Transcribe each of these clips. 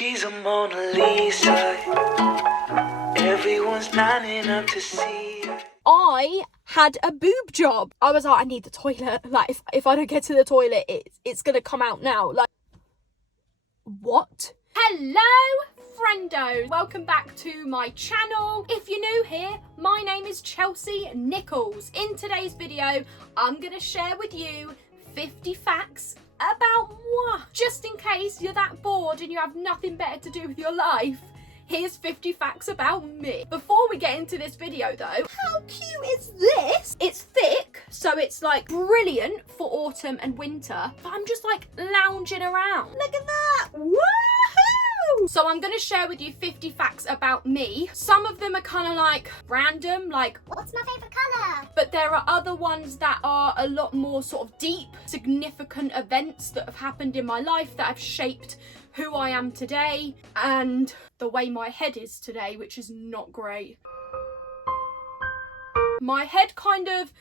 She's a Mona Lisa. Everyone's lining up to see her. I had a boob job. I was like, I need the toilet. Like, if I don't get to the toilet, it's gonna come out now. Like, what? Hello, friendos. Welcome back to my channel. If you're new here, my name is Chelsea Nichols. In today's video, I'm gonna share with you 50 facts about moi. Just in case you're that bored and you have nothing better to do with your life, here's 50 facts about me. Before we get into this video though, how cute is this? It's thick, so it's like brilliant for autumn and winter, but I'm just like lounging around. Look at that, woohoo! So I'm gonna share with you 50 facts about me. Some of them are kind of like random, like, what's my favourite colour? But there are other ones that are a lot more sort of deep, significant events that have happened in my life that have shaped who I am today and the way my head is today, which is not great. My head kind of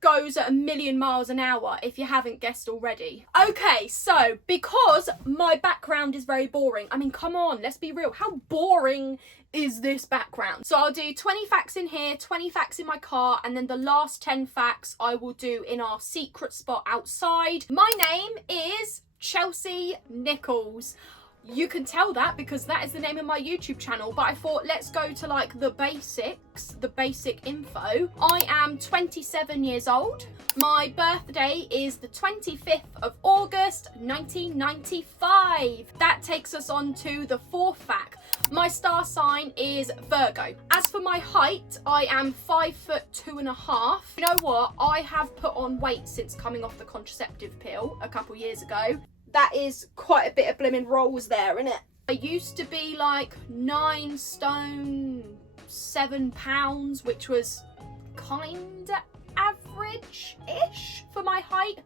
goes at 1,000,000 miles an hour, if you haven't guessed already. Okay, so because my background is very boring, I mean, come on, let's be real, how boring is this background? So I'll do 20 facts in here, 20 facts in my car, and then the last 10 facts I will do in our secret spot outside. My name is Chelsea Nichols. You can tell that because that is the name of my YouTube channel, but I thought let's go to like the basics, the basic info. I am 27 years old. My birthday is the 25th of August 1995. That takes us on to the fourth fact. My star sign is Virgo. As for my height, I am 5'2.5". You know what? I have put on weight since coming off the contraceptive pill a couple years ago. That is quite a bit of blimmin' rolls there, isn't it? I used to be like 9 stone 7 pounds, which was kinda average-ish for my height.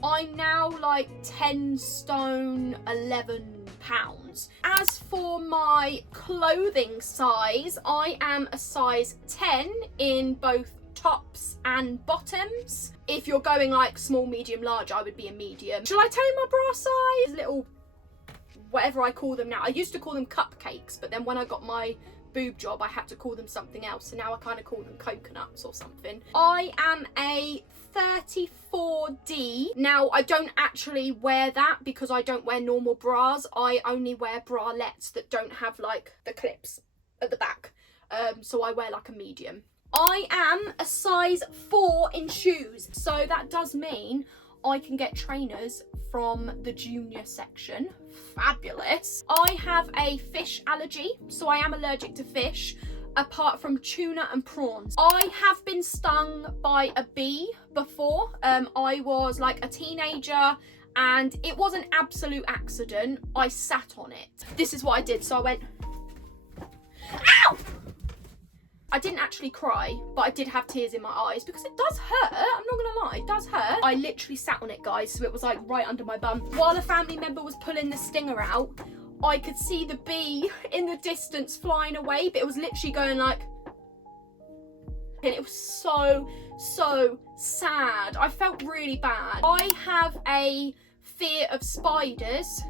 I'm now like 10 stone 11 pounds. As for my clothing size, I am a size 10 in both tops and bottoms. If you're going like small, medium, large, I would be a medium. Shall I tell you my bra size? Little, whatever I call them now. I used to call them cupcakes, but then when I got my boob job, I had to call them something else. So now I kind of call them coconuts or something. I am a 34D. Now, I don't actually wear that because I don't wear normal bras. I only wear bralettes that don't have like the clips at the back. So I wear like a medium. I am a size 4 in shoes, so that does mean I can get trainers from the junior section. Fabulous. I have a fish allergy, so I am allergic to fish, apart from tuna and prawns. I have been stung by a bee before. I was like a teenager and it was an absolute accident. I sat on it. This is what I did, so I went, ow! I didn't actually cry, but I did have tears in my eyes because it does hurt. I'm not gonna lie, it does hurt. I literally sat on it, guys, so it was like right under my bum. While a family member was pulling the stinger out, I could see the bee in the distance flying away, but it was literally going like, and it was so sad. I felt really bad. I have a fear of spiders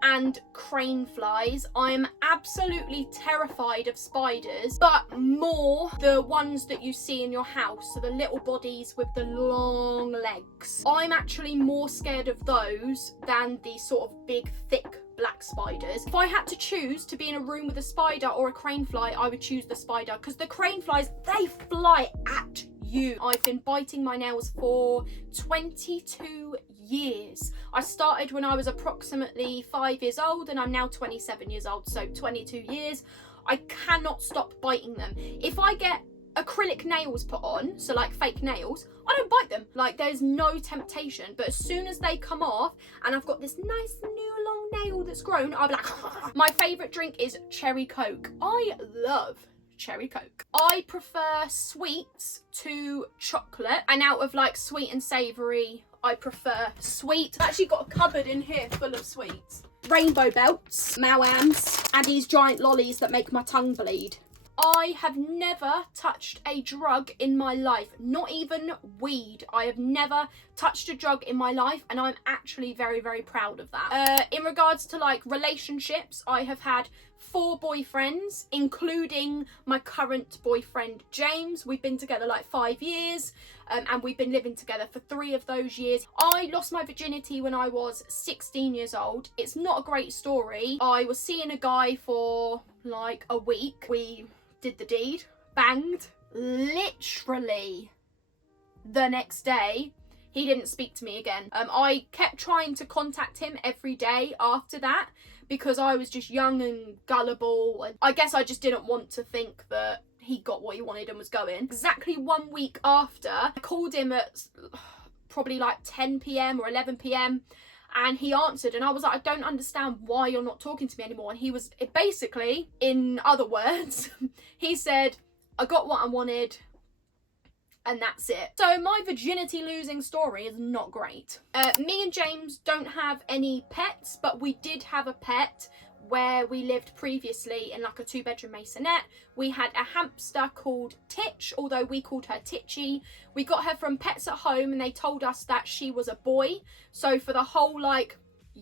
and crane flies. I'm absolutely terrified of spiders, but more the ones that you see in your house, so the little bodies with the long legs. I'm actually more scared of those than the sort of big thick black spiders. If I had to choose to be in a room with a spider or a crane fly, I would choose the spider because the crane flies, they fly at you. I've been biting my nails for 22 years. I started when I was approximately 5 years old and I'm now 27 years old, so 22 years. I cannot stop biting them. If I get acrylic nails put on, so like fake nails, I don't bite them. Like, there's no temptation, but as soon as they come off and I've got this nice new long nail that's grown, I'll be like, my favourite drink is cherry Coke. I love cherry Coke. I prefer sweets to chocolate, and out of like sweet and savoury, I prefer sweet. I've actually got a cupboard in here full of sweets. Rainbow belts, Mao-Ams, and these giant lollies that make my tongue bleed. I have never touched a drug in my life, not even weed. I have never touched a drug in my life, and I'm actually very, very proud of that. In regards to like relationships, I have had 4 boyfriends, including my current boyfriend James. We've been together like 5 years, and we've been living together for 3 of those years. I lost my virginity when I was 16 years old. It's not a great story. I was seeing a guy for like a week. We did the deed, banged. Literally the next day, he didn't speak to me again. I kept trying to contact him every day after that because I was just young and gullible, and I guess I just didn't want to think that he got what he wanted and was going. Exactly 1 week after, I called him at probably like 10 p.m. or 11 p.m. and he answered, and I was like, I don't understand why you're not talking to me anymore. And he was basically, in other words, he said, I got what I wanted, and that's it. So my virginity losing story is not great. Me and James don't have any pets, but we did have a pet where we lived previously in like a 2-bedroom masonette. We had a hamster called Titch, although we called her Titchy. We got her from Pets at Home, and they told us that she was a boy. So for the whole like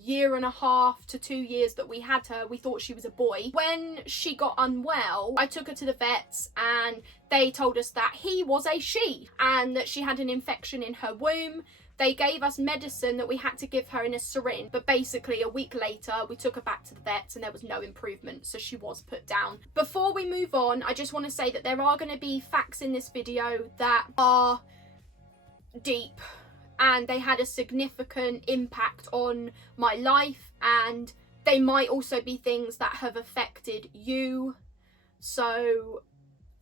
1.5 to 2 years that we had her, we thought she was a boy. When she got unwell, I took her to the vets, and they told us that he was a she, and that she had an infection in her womb. They gave us medicine that we had to give her in a syringe, but basically a week later we took her back to the vets and there was no improvement, so she was put down. Before we move on, I just want to say that there are going to be facts in this video that are deep, and they had a significant impact on my life, and they might also be things that have affected you. So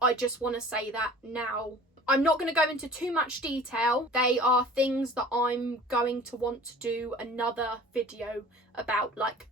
I just want to say that now. I'm not going to go into too much detail. They are things that I'm going to want to do another video about, like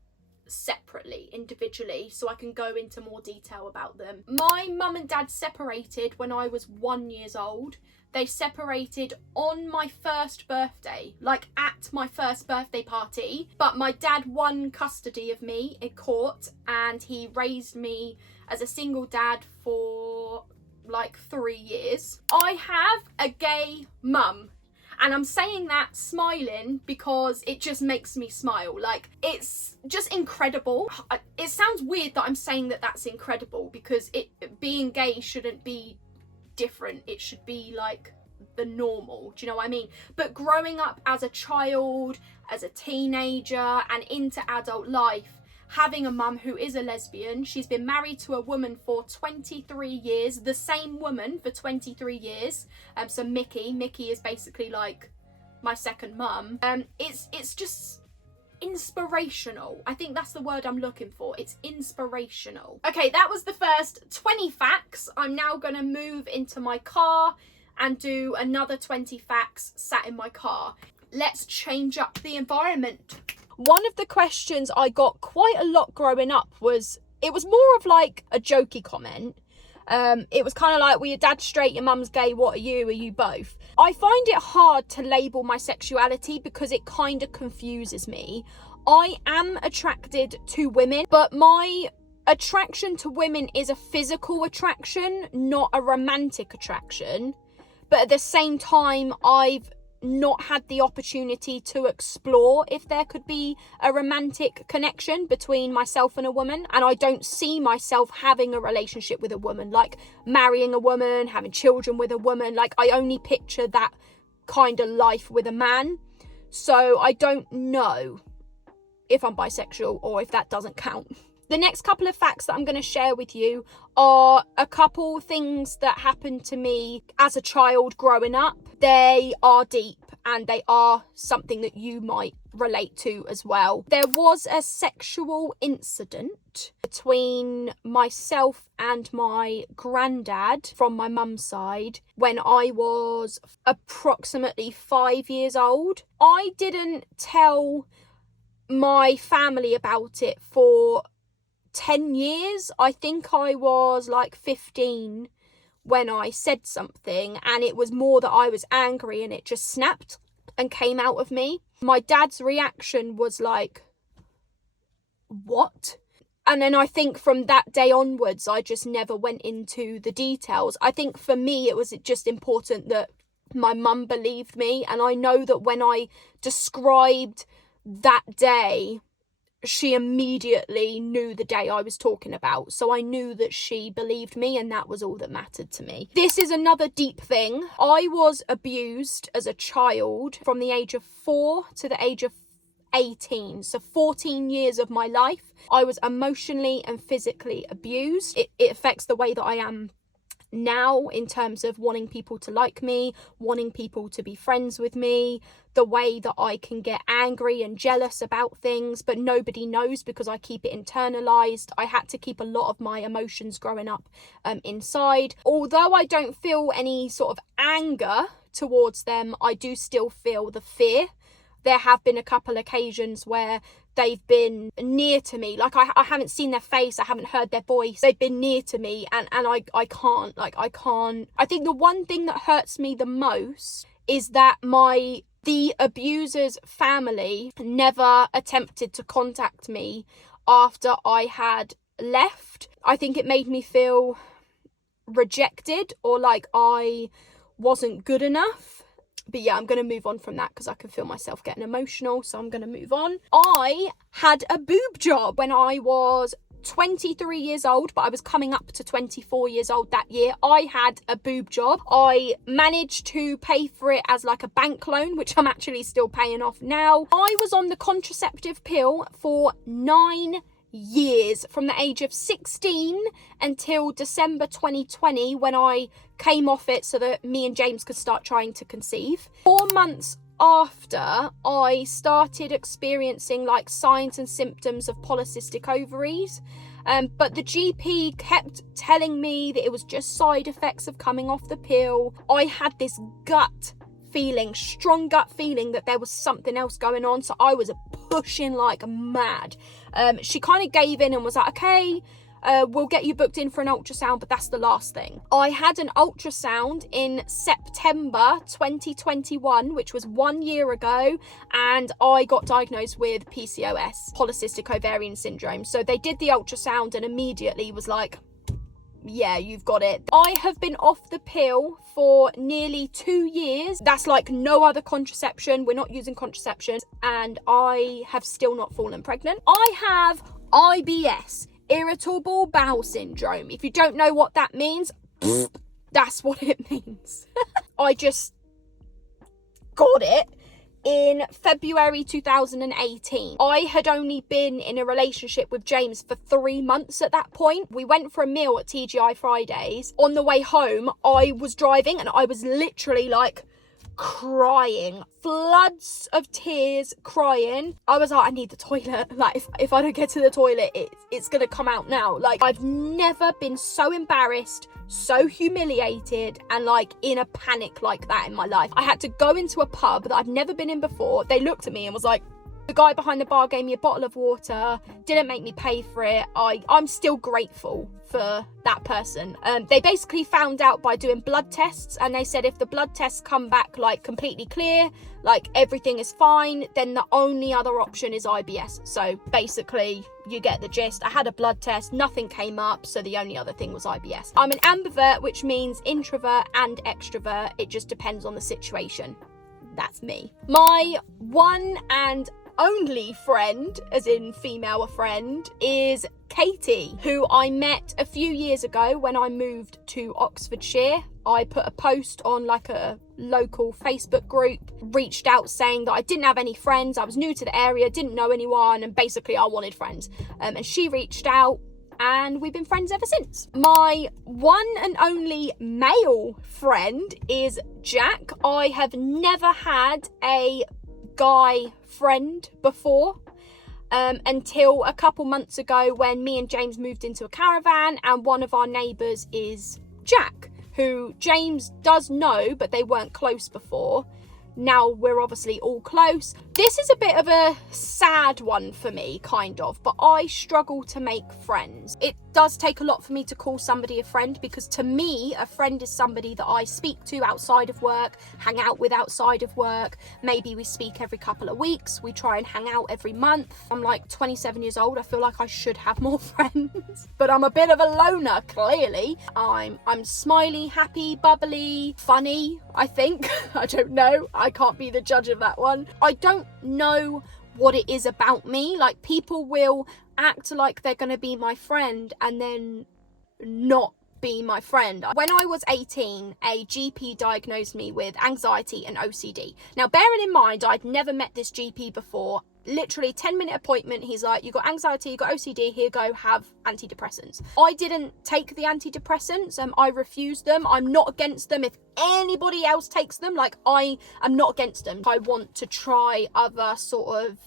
separately, individually, so I can go into more detail about them. My mum and dad separated when I was 1 year old. They separated on my first birthday, like at my first birthday party, but my dad won custody of me in court, and he raised me as a single dad for like 3 years. I have a gay mum, and I'm saying that smiling because it just makes me smile. Like, it's just incredible. It sounds weird that I'm saying that that's incredible, because being gay shouldn't be different. It should be like the normal, do you know what I mean? But growing up as a child, as a teenager, and into adult life, having a mum who is a lesbian, she's been married to a woman for 23 years, the same woman for 23 years. So Mickey is basically like my second mum. It's just inspirational. I think that's the word I'm looking for. It's inspirational. Okay, that was the first 20 facts. I'm now going to move into my car and do another 20 facts sat in my car. Let's change up the environment. One of the questions I got quite a lot growing up was, it was more of like a jokey comment. It was kind of like, well, your dad's straight, your mum's gay, what are you? Are you both? I find it hard to label my sexuality because it kind of confuses me. I am attracted to women, but my attraction to women is a physical attraction, not a romantic attraction. But at the same time, I've not had the opportunity to explore if there could be a romantic connection between myself and a woman, and I don't see myself having a relationship with a woman, like marrying a woman, having children with a woman. Like, I only picture that kind of life with a man, so I don't know if I'm bisexual or if that doesn't count. The next couple of facts that I'm going to share with you are a couple things that happened to me as a child growing up. They are deep, and they are something that you might relate to as well. There was a sexual incident between myself and my granddad from my mum's side when I was approximately 5 years old. I didn't tell my family about it for 10 years. I think I was like 15 when I said something, and it was more that I was angry and it just snapped and came out of me. My dad's reaction was like, what? And then I think from that day onwards, I just never went into the details. I think for me, it was just important that my mum believed me, and I know that when I described that day, she immediately knew the day I was talking about. So I knew that she believed me, and that was all that mattered to me. This is another deep thing. I was abused as a child from the age of 4 to the age of 18. So 14 years of my life, I was emotionally and physically abused. It affects the way that I am now in terms of wanting people to like me, wanting people to be friends with me, the way that I can get angry and jealous about things, but nobody knows because I keep it internalized. I had to keep a lot of my emotions growing up inside. Although I don't feel any sort of anger towards them, I do still feel the fear. There have been a couple occasions where they've been near to me. Like I haven't seen their face, I haven't heard their voice. They've been near to me and I can't. I think the one thing that hurts me the most is that the abuser's family never attempted to contact me after I had left. I think it made me feel rejected or like I wasn't good enough. But yeah, I'm going to move on from that because I can feel myself getting emotional. So I'm going to move on. I had a boob job when I was 23 years old, but I was coming up to 24 years old that year. I had a boob job. I managed to pay for it as like a bank loan, which I'm actually still paying off now. I was on the contraceptive pill for 9 years, from the age of 16 until December 2020, when I came off it so that me and James could start trying to conceive. 4 months after, I started experiencing like signs and symptoms of polycystic ovaries, but the GP kept telling me that it was just side effects of coming off the pill. I had this strong gut feeling that there was something else going on, so I was pushing like mad. She kind of gave in and was like, okay, we'll get you booked in for an ultrasound, but that's the last thing. I had an ultrasound in September 2021, which was 1 year ago, and I got diagnosed with PCOS, polycystic ovarian syndrome. So they did the ultrasound and immediately was like, yeah, you've got it. I have been off the pill for nearly 2 years. That's like no other contraception. We're not using contraception, and I have still not fallen pregnant. I have IBS, irritable bowel syndrome. If you don't know what that means, that's what it means. I just got it in February 2018. I had only been in a relationship with James for 3 months at that point. We went for a meal at TGI Fridays. On the way home, I was driving and I was literally like crying, floods of tears, crying. I was like, I need the toilet. Like if I don't get to the toilet, it's gonna come out now. Like I've never been so embarrassed, so humiliated, and like in a panic like that in my life. I had to go into a pub that I've never been in before. They looked at me and was like, the guy behind the bar gave me a bottle of water, didn't make me pay for it. I'm still grateful for that person. They basically found out by doing blood tests, and they said if the blood tests come back like completely clear, like everything is fine, then the only other option is IBS. So basically, you get the gist. I had a blood test, nothing came up, so the only other thing was IBS. I'm an ambivert, which means introvert and extrovert. It just depends on the situation. That's me. My one and only friend, as in female friend, is Katie, who I met a few years ago when I moved to Oxfordshire. I put a post on like a local Facebook group, reached out saying that I didn't have any friends, I was new to the area, didn't know anyone, and basically I wanted friends. And she reached out, and we've been friends ever since. My one and only male friend is Jack. I have never had a guy friend before until a couple months ago when me and James moved into a caravan, and one of our neighbours is Jack, who James does know, but they weren't close before. now we're obviously all close. This is a bit of a sad one for me, kind of, but I struggle to make friends. It does take a lot for me to call somebody a friend, because to me, a friend is somebody that I speak to outside of work, hang out with outside of work. Maybe we speak every couple of weeks. We try and hang out every month. I'm like 27 years old. I feel like I should have more friends, but I'm a bit of a loner, clearly. I'm smiley, happy, bubbly, funny, I think. I don't know. I can't be the judge of that one. I don't know what it is about me. Like, people will act like they're going to be my friend and then not be my friend. When I was 18, a GP diagnosed me with anxiety and OCD. Now, bearing in mind, I'd never met this GP before. Literally 10-minute appointment, he's like, you got anxiety, you got OCD, here go, have antidepressants. I didn't take the antidepressants, I refused them. I'm not against them if anybody else takes them. Like, I am not against them. I want to try other sort of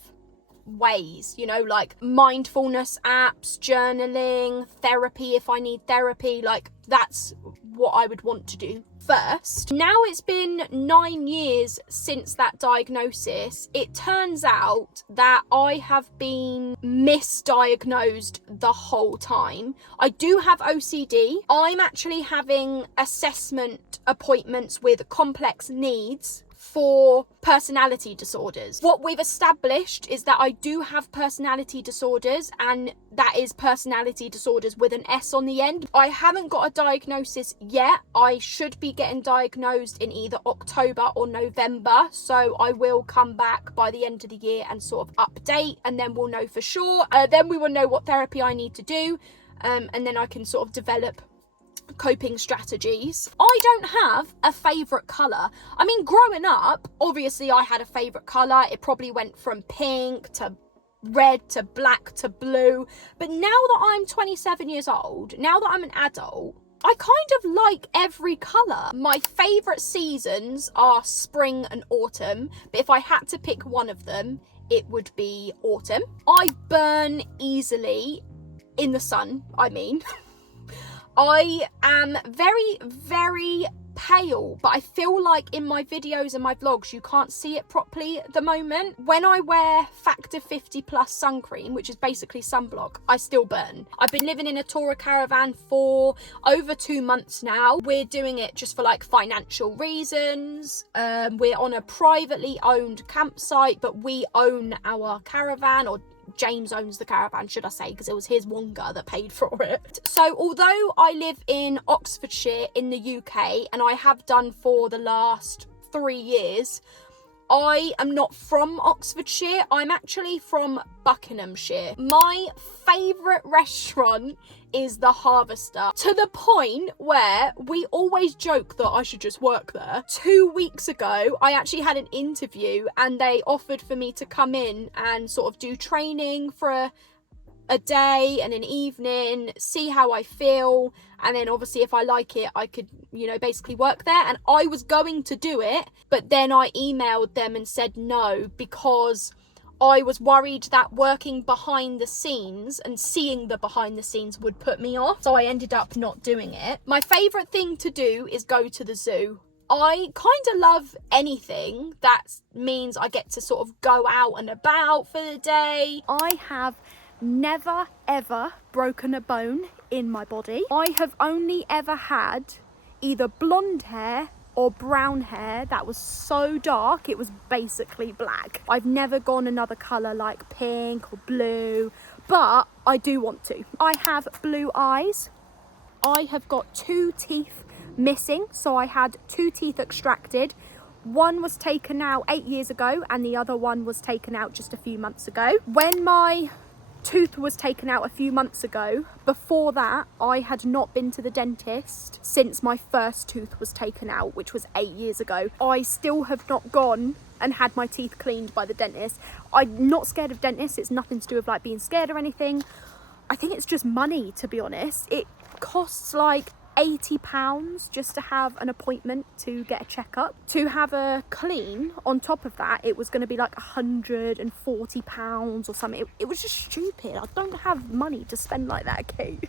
ways, you know, like mindfulness apps, journaling, therapy if I need therapy. Like, that's what I would want to do first. Now it's been 9 years since that diagnosis. It turns out that I have been misdiagnosed the whole time. I do have OCD. I'm actually having assessment appointments with complex needs for personality disorders. What we've established is that I do have personality disorders, and that is personality disorders with an S on the end. I haven't got a diagnosis yet. I should be getting diagnosed in either October or November, so I will come back by the end of the year and sort of update, and then we'll know for sure. Then we will know what therapy I need to do, and then I can sort of develop coping strategies. I don't have a favourite colour. I mean, growing up, obviously I had a favourite colour. It probably went from pink to red to black to blue. But now that I'm 27 years old, now that I'm an adult, I kind of like every colour. My favourite seasons are spring and autumn, but if I had to pick one of them, it would be autumn. I burn easily in the sun, I mean. I am very, very pale, but I feel like in my videos and my vlogs you can't see it properly at the moment. When I wear factor 50 plus sun cream, which is basically sunblock, I still burn. I've been living in a Tourer caravan for over 2 months now. We're doing it just for like financial reasons. We're on a privately owned campsite, but we own our caravan, or James owns the caravan, should I say, because it was his wonga that paid for it. So although I live in Oxfordshire in the UK, and I have done for the last 3 years, I am not from Oxfordshire. I'm actually from Buckinghamshire. My favourite restaurant is the Harvester, to the point where we always joke that I should just work there. 2 weeks ago, I actually had an interview and they offered for me to come in and sort of do training for a day and an evening, see how I feel, and then obviously if I like it I could, you know, basically work there. And I was going to do it, but then I emailed them and said no, because I was worried that working behind the scenes and seeing the behind the scenes would put me off, so I ended up not doing it. My favourite thing to do is go to the zoo. I kind of love anything that means I get to sort of go out and about for the day. I have never ever broken a bone in my body. I have only ever had either blonde hair or brown hair that was so dark it was basically black. I've never gone another colour like pink or blue, but I do want to. I have blue eyes. I have got 2 teeth missing, so I had 2 teeth extracted. One was taken out 8 years ago and the other one was taken out just a few months ago. When my tooth was taken out a few months ago, before that I had not been to the dentist since my first tooth was taken out, which was 8 years ago. I still have not gone and had my teeth cleaned by the dentist. I'm not scared of dentists. It's nothing to do with like being scared or anything. I think it's just money, to be honest. It costs like £80 just to have an appointment to get a checkup. To have a clean, on top of that, it was going to be like £140 or something. It was just stupid. I don't have money to spend like that, okay?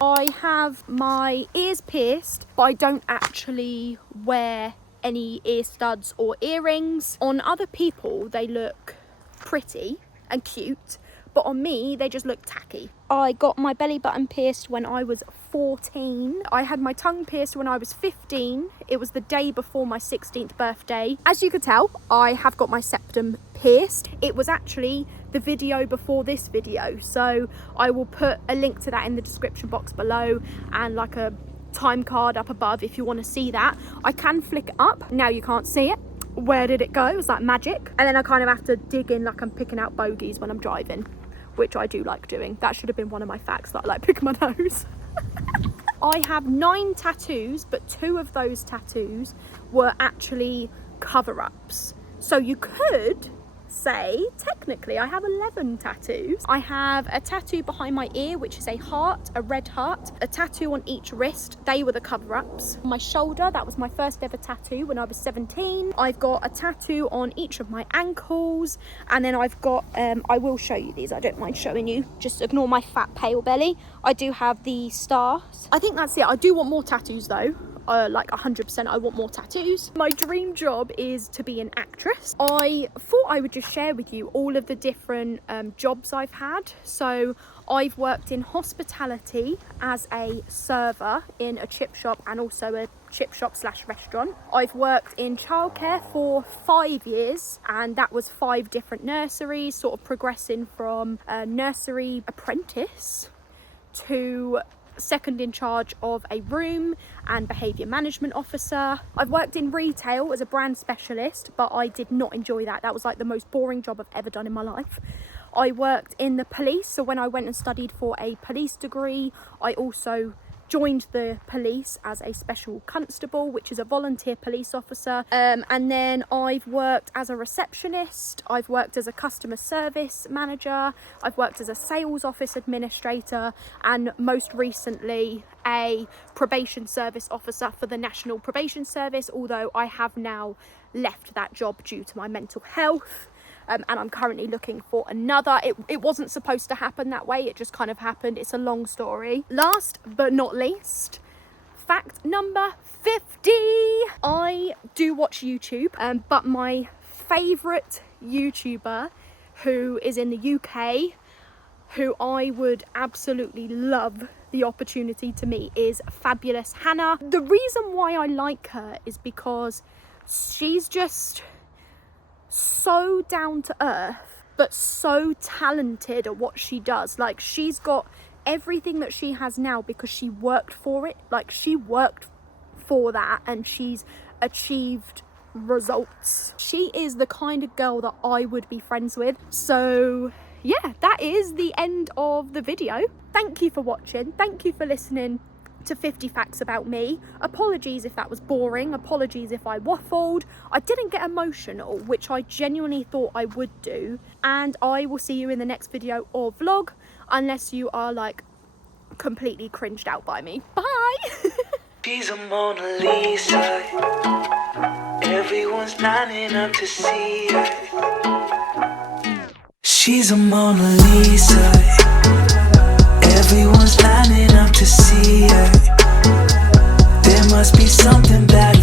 I have my ears pierced, but I don't actually wear any ear studs or earrings. On other people, they look pretty and cute, but on me, they just look tacky. I got my belly button pierced when I was 14. I had my tongue pierced when I was 15. It was the day before my 16th birthday. As you could tell, I have got my septum pierced. It was actually the video before this video, so I will put a link to that in the description box below and like a time card up above if you want to see that. I can flick it up. Now you can't see it. Where did it go? It was like magic. And then I kind of have to dig in like I'm picking out bogeys when I'm driving, which I do like doing. That should have been one of my facts, that I like picking my nose. I have 9 tattoos, but 2 of those tattoos were actually cover-ups. So you could say technically I have 11 tattoos. I have a tattoo behind my ear, which is a heart, a red heart, a tattoo on each wrist. They were the cover-ups. My shoulder, that was my first ever tattoo when I was 17. I've got a tattoo on each of my ankles, and then I've got I will show you these, I don't mind showing you, just ignore my fat pale belly. I do have the stars. I think that's it. I do want more tattoos though. Like 100% I want more tattoos. My dream job is to be an actress. I thought I would just share with you all of the different jobs I've had. So I've worked in hospitality as a server in a chip shop and also a chip shop / restaurant. I've worked in childcare for 5 years, and that was 5 different nurseries, sort of progressing from a nursery apprentice to second in charge of a room and behaviour management officer. I've worked in retail as a brand specialist, but I did not enjoy that. That was like the most boring job I've ever done in my life. I worked in the police, so when I went and studied for a police degree, I also joined the police as a special constable, which is a volunteer police officer, and then I've worked as a receptionist, I've worked as a customer service manager, I've worked as a sales office administrator, and most recently a probation service officer for the National Probation Service, although I have now left that job due to my mental health. And I'm currently looking for another. It wasn't supposed to happen that way, it just kind of happened. It's a long story. Last but not least, fact number 50. I do watch YouTube, but my favourite YouTuber who is in the UK, who I would absolutely love the opportunity to meet, is Fabulous Hannah. The reason why I like her is because she's just so down to earth, but so talented at what she does. Like, she's got everything that she has now because she worked for it. Like, she worked for that and she's achieved results. She is the kind of girl that I would be friends with. So yeah, that is the end of the video. Thank you for watching. Thank you for listening to 50 facts about me. Apologies if that was boring, apologies if I waffled. I didn't get emotional, which I genuinely thought I would do, and I will see you in the next video or vlog, unless you are like completely cringed out by me. Bye. She's a Mona Lisa. Everyone's lining up to see her. She's a Mona Lisa. Everyone's lining up to see her. There must be something bad